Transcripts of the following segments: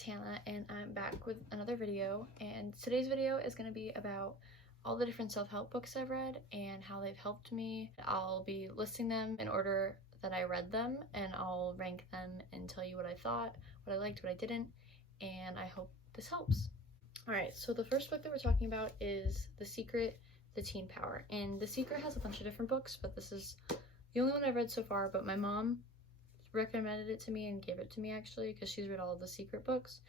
it's Hannah, and I'm back with another video, and today's video is going to be about all the different self-help books I've read and how they've helped me. I'll be listing them in order that I read them, and I'll rank them and tell you what I thought, what I liked, what I didn't, and I hope this helps. Alright, so the first book that we're talking about is The Secret, The Teen Power, and The Secret has a bunch of different books, but this is the only one I've read so far, but my mom recommended it to me and gave it to me actually because she's read all of the Secret books.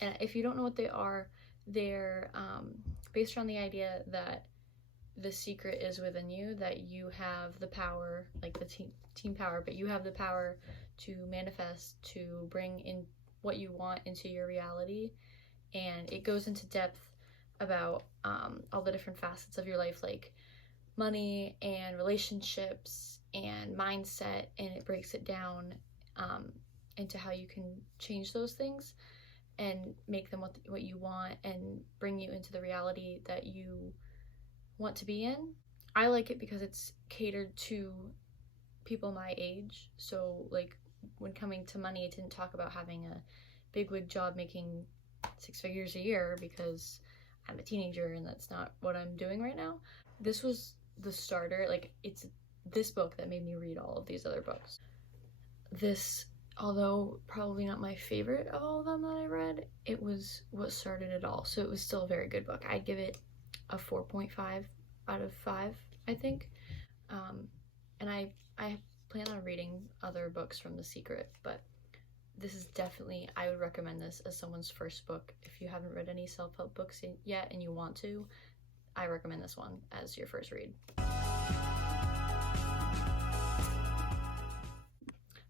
And if you don't know what they are, they're based around the idea that the secret is within you, that you have the power, like the teen power, but you have the power to manifest, to bring in what you want into your reality. And it goes into depth about all the different facets of your life, like money and relationships and mindset, and it breaks it down into how you can change those things and make them what you want and bring you into the reality that you want to be in. I like it because it's catered to people my age. So like when coming to money, it didn't talk about having a bigwig job making 6 figures a year because I'm a teenager and that's not what I'm doing right now. This was the starter. Like, it's this book that made me read all of these other books. This, although probably not my favorite of all of them that I read, it was what started it all. So it was still a very good book. I'd give it a 4.5 out of 5, I think. And I plan on reading other books from The Secret, but this is definitely, I would recommend this as someone's first book. If you haven't read any self-help books yet and you want to, I recommend this one as your first read.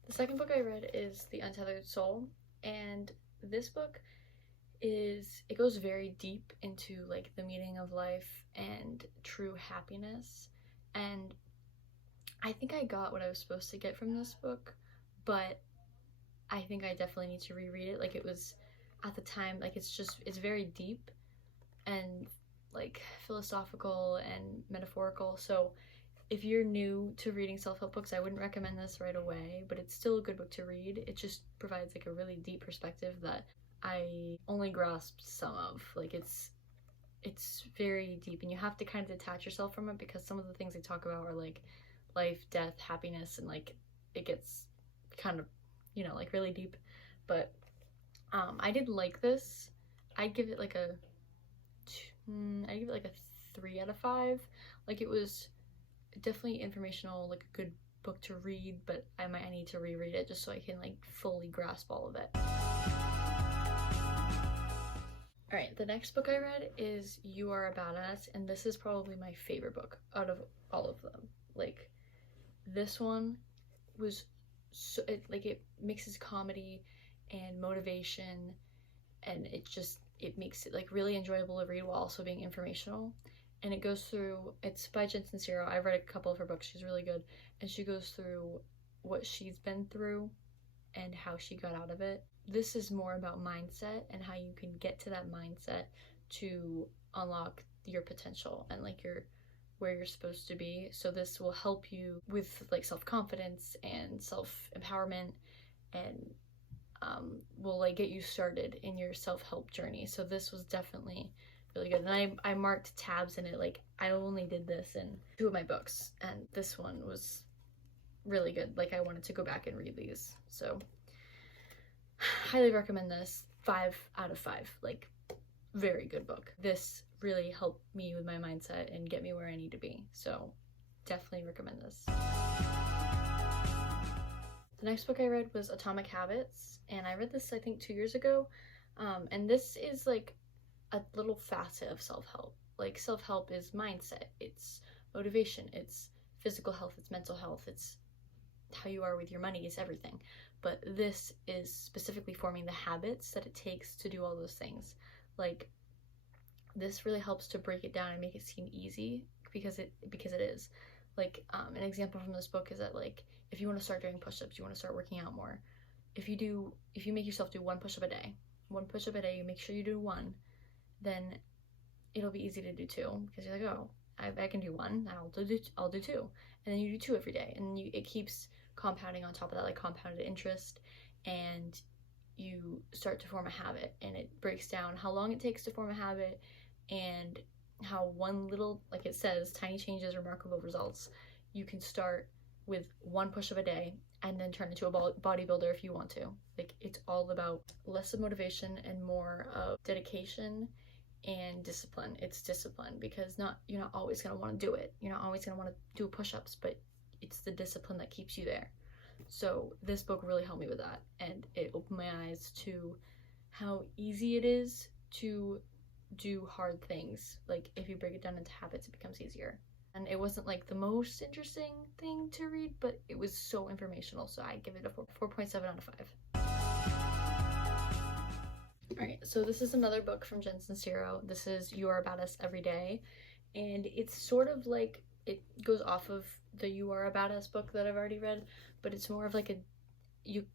The second book I read is The Untethered Soul, and this book it goes very deep into like the meaning of life and true happiness, and I think I got what I was supposed to get from this book, but I think I definitely need to reread it. Like, it was at the time, like, it's very deep and like philosophical and metaphorical. So if you're new to reading self-help books, I wouldn't recommend this right away, but it's still a good book to read. It just provides like a really deep perspective that I only grasped some of. Like, it's very deep, and you have to kind of detach yourself from it because some of the things they talk about are like life, death, happiness, and like it gets kind of, you know, like really deep. But I did like this. I'd give it like a 3 out of 5. Like, it was definitely informational, like a good book to read, but I need to reread it just so I can like fully grasp all of it. Alright, the next book I read is You Are a Badass, and this is probably my favorite book out of all of them. Like, this one was so, it mixes comedy and motivation, and it makes it like really enjoyable to read while also being informational. And it goes through, it's by Jen Sincero. I've read a couple of her books. She's really good, and she goes through what she's been through and how she got out of it. This is more about mindset and how you can get to that mindset to unlock your potential and like where you're supposed to be. So this will help you with like self-confidence and self-empowerment, and will like get you started in your self-help journey. So this was definitely really good, and I marked tabs in it. Like, I only did this in 2 of my books, and this one was really good. Like, I wanted to go back and read these, so highly recommend this. 5 out of 5. Like, very good book. This really helped me with my mindset and get me where I need to be, so definitely recommend this. The next book I read was Atomic Habits, and I read this I think 2 years ago, and this is like a little facet of self-help. Like, self-help is mindset, it's motivation, it's physical health, it's mental health, it's how you are with your money, it's everything. But this is specifically forming the habits that it takes to do all those things. Like, this really helps to break it down and make it seem easy because it is. Like, an example from this book is that, like, if you want to start doing push-ups, you want to start working out more. If you make yourself do 1 push-up a day, you make sure you do 1, then it'll be easy to do 2 because you're like, oh, I can do 1, I'll do 2, and then you do 2 every day, and it keeps compounding on top of that, like compounded interest, and you start to form a habit, and it breaks down how long it takes to form a habit and how one little, like it says, tiny changes, remarkable results. You can start with one push of a day and then turn into a bodybuilder if you want to. Like, it's all about less of motivation and more of dedication and discipline. It's discipline, because you're not always going to want to do it. You're not always going to want to do push-ups, but it's the discipline that keeps you there. So this book really helped me with that, and it opened my eyes to how easy it is to do hard things. Like, if you break it down into habits, it becomes easier. And it wasn't like the most interesting thing to read, but it was so informational, so I give it a 4.7 out of 5. Alright, so this is another book from Jen Sincero. This is You Are a Badass Every Day, and it's sort of like, it goes off of the You Are a Badass book that I've already read, but it's more of like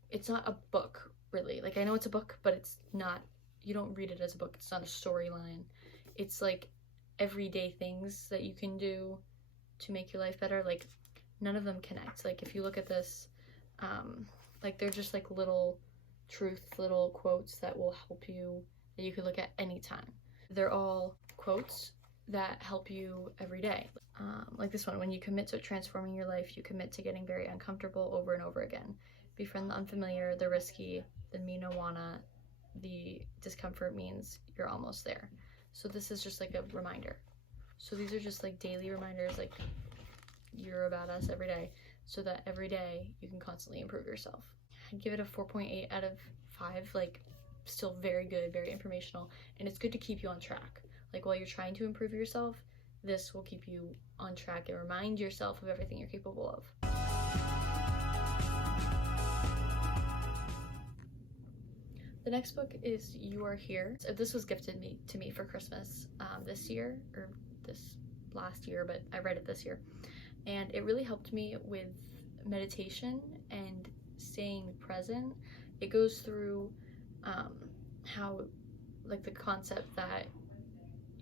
it's not a book, really. Like, I know it's a book, but it's not, you don't read it as a book. It's not a storyline. It's like everyday things that you can do to make your life better. Like, none of them connect. Like, if you look at this, like, they're just like little truths, little quotes that will help you, that you could look at anytime. They're all quotes that help you every day. Like this one: when you commit to transforming your life, you commit to getting very uncomfortable over and over again. Befriend the unfamiliar, the risky, the me no wanna. The discomfort means you're almost there. So this is just like a reminder. So these are just like daily reminders, like you're a badass every day, so that every day you can constantly improve yourself. I'd give it a 4.8 out of 5. Like, still very good, very informational, and it's good to keep you on track. Like, while you're trying to improve yourself, this will keep you on track and remind yourself of everything you're capable of. The next book is You Are Here. So this was gifted to me for Christmas this year, or this last year, but I read it this year. And it really helped me with meditation and staying present. It goes through how, like, the concept that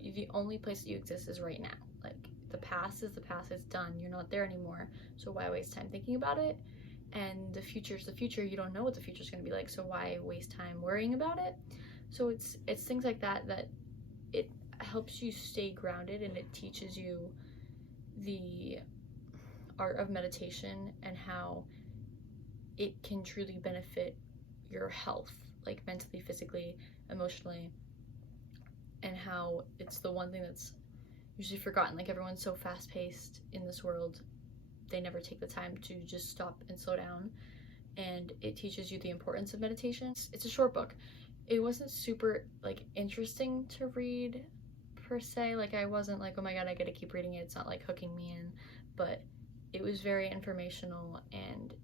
the only place that you exist is right now. Like, the past is the past, it's done, you're not there anymore, so why waste time thinking about it? And the future's the future, you don't know what the future's going to be like, so why waste time worrying about it? So it's things like that it helps you stay grounded, and it teaches you the art of meditation and how it can truly benefit your health, like mentally, physically, emotionally, and how it's the one thing that's usually forgotten. Like, everyone's so fast-paced in this world, they never take the time to just stop and slow down, and it teaches you the importance of meditation. It's a short book. It wasn't super, like, interesting to read, per se. Like, I wasn't like, oh my god, I gotta keep reading it. It's not, like, hooking me in, but it was very informational and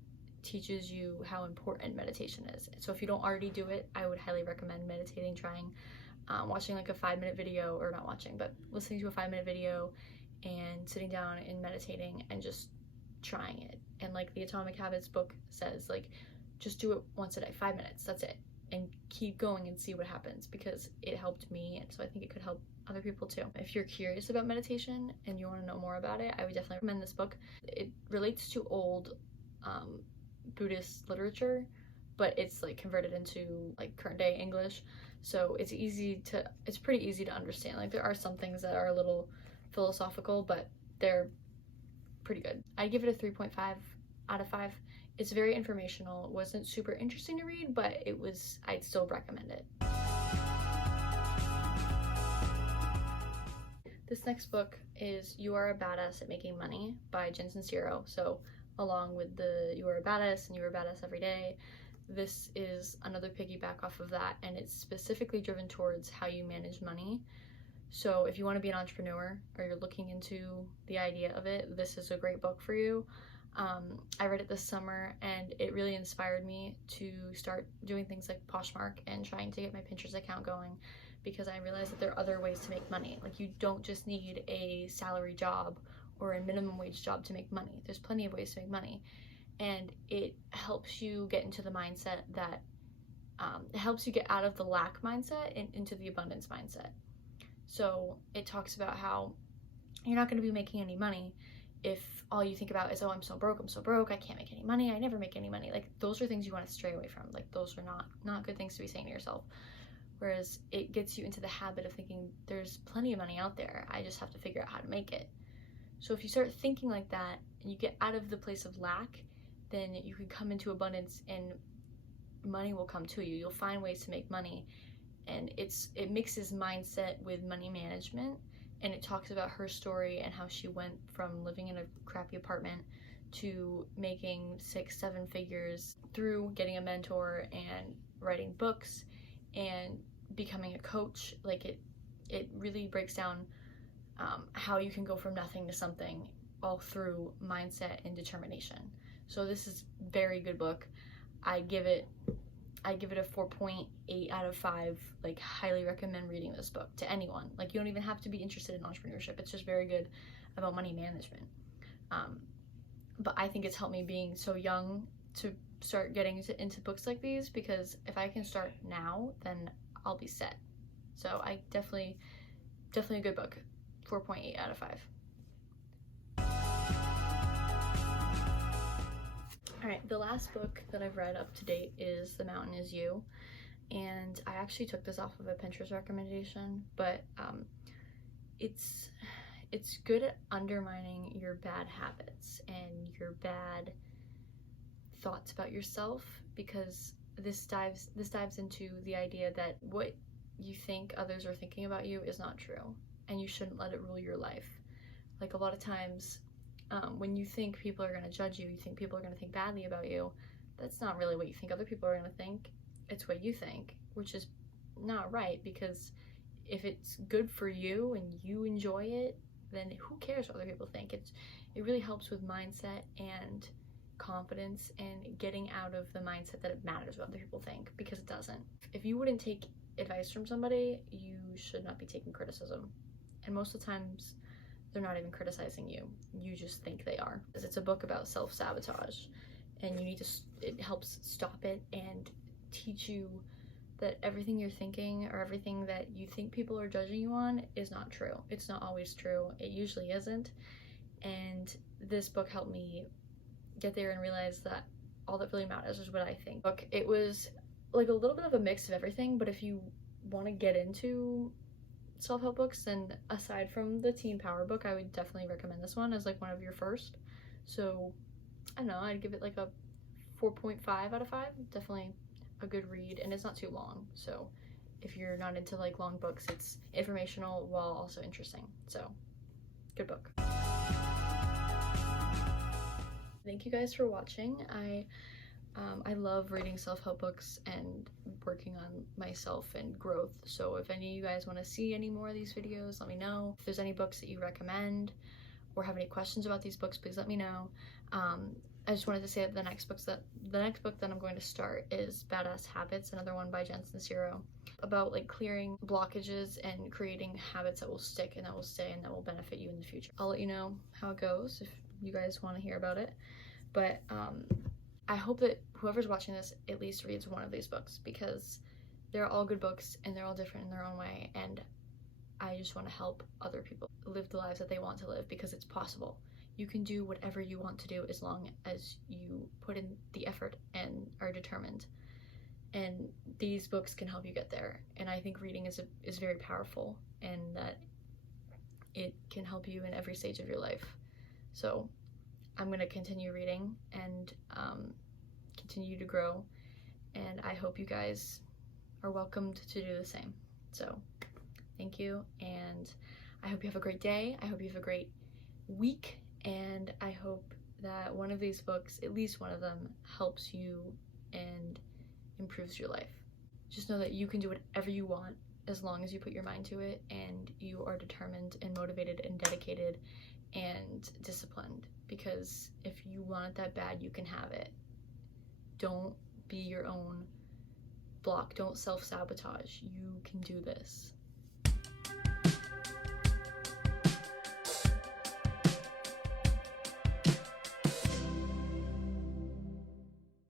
teaches you how important meditation is. So if you don't already do it, I would highly recommend meditating, trying watching like a 5-minute video, or not watching, but listening to a 5-minute video and sitting down and meditating and just trying it. And like the Atomic Habits book says, like, just do it once a day, 5 minutes, that's it, and keep going and see what happens, because it helped me, and so I think it could help other people too. If you're curious about meditation and you want to know more about it, I would definitely recommend this book. It relates to old Buddhist literature, but it's like converted into like current day English, so it's pretty easy to understand. Like, there are some things that are a little philosophical, but they're pretty good. I'd give it a 3.5 out of 5. It's very informational. It wasn't super interesting to read, but I'd still recommend it. This next book is You Are a Badass at Making Money by Jen Sincero. So along with the You Are a Badass and You Are a Badass Every Day, this is another piggyback off of that, and it's specifically driven towards how you manage money. So if you want to be an entrepreneur, or you're looking into the idea of it, this is a great book for you. I read it this summer, and it really inspired me to start doing things like Poshmark and trying to get my Pinterest account going, because I realized that there are other ways to make money. Like, you don't just need a salary job or a minimum wage job to make money. There's plenty of ways to make money, and it helps you get into the mindset that it helps you get out of the lack mindset and into the abundance mindset. So it talks about how you're not going to be making any money if all you think about is, oh, I'm so broke, I can't make any money, I never make any money, like those are things you want to stray away from. Like those are not good things to be saying to yourself. Whereas it gets you into the habit of thinking there's plenty of money out there, I just have to figure out how to make it. So if you start thinking like that and you get out of the place of lack, then you can come into abundance and money will come to you. You'll find ways to make money. And it mixes mindset with money management, and it talks about her story and how she went from living in a crappy apartment to making 6-7 figures through getting a mentor and writing books and becoming a coach. Like it really breaks down how you can go from nothing to something all through mindset and determination. So this is a very good book. I give it a 4.8 out of 5. Like, highly recommend reading this book to anyone. Like, you don't even have to be interested in entrepreneurship. It's just very good about money management. But I think it's helped me being so young to start getting into books like these, because if I can start now, then I'll be set. So I definitely a good book. 4.8 out of 5. Alright, the last book that I've read up to date is The Mountain Is You, and I actually took this off of a Pinterest recommendation, but it's good at undermining your bad habits and your bad thoughts about yourself, because this dives into the idea that what you think others are thinking about you is not true, and you shouldn't let it rule your life. Like, a lot of times when you think people are going to judge you, you think people are going to think badly about you, that's not really what you think other people are going to think. It's what you think, which is not right, because if it's good for you and you enjoy it, then who cares what other people think? It really helps with mindset and confidence and getting out of the mindset that it matters what other people think, because it doesn't. If you wouldn't take advice from somebody, you should not be taking criticism. And most of the times, they're not even criticizing you. You just think they are. It's a book about self-sabotage, and you need to, it helps stop it and teach you that everything you're thinking or everything that you think people are judging you on is not true. It's not always true. It usually isn't. And this book helped me get there and realize that all that really matters is what I think. It was like a little bit of a mix of everything, but if you want to get into self-help books, then aside from the Teen Power book, I would definitely recommend this one as like one of your first. So I don't know, I'd give it like a 4.5 out of 5. Definitely a good read, and it's not too long. So if you're not into like long books, it's informational while also interesting. So good book. Thank you guys for watching. I love reading self-help books and working on myself and growth. So if any of you guys want to see any more of these videos, let me know. If there's any books that you recommend or have any questions about these books, please let me know. I just wanted to say that the next book that I'm going to start is Badass Habits, another one by Jen Sincero, about like clearing blockages and creating habits that will stick and that will stay and that will benefit you in the future. I'll let you know how it goes if you guys want to hear about it. But I hope that whoever's watching this at least reads one of these books, because they're all good books and they're all different in their own way, and I just want to help other people live the lives that they want to live, because it's possible. You can do whatever you want to do as long as you put in the effort and are determined. And these books can help you get there. And I think reading is very powerful, and that it can help you in every stage of your life. So I'm going to continue reading and continue to grow, and I hope you guys are welcomed to do the same. So thank you, and I hope you have a great day. I hope you have a great week, and I hope that one of these books, at least one of them, helps you and improves your life. Just know that you can do whatever you want as long as you put your mind to it and you are determined and motivated and dedicated and disciplined, because if you want it that bad, you can have it. Don't be your own block. Don't self-sabotage. You can do this.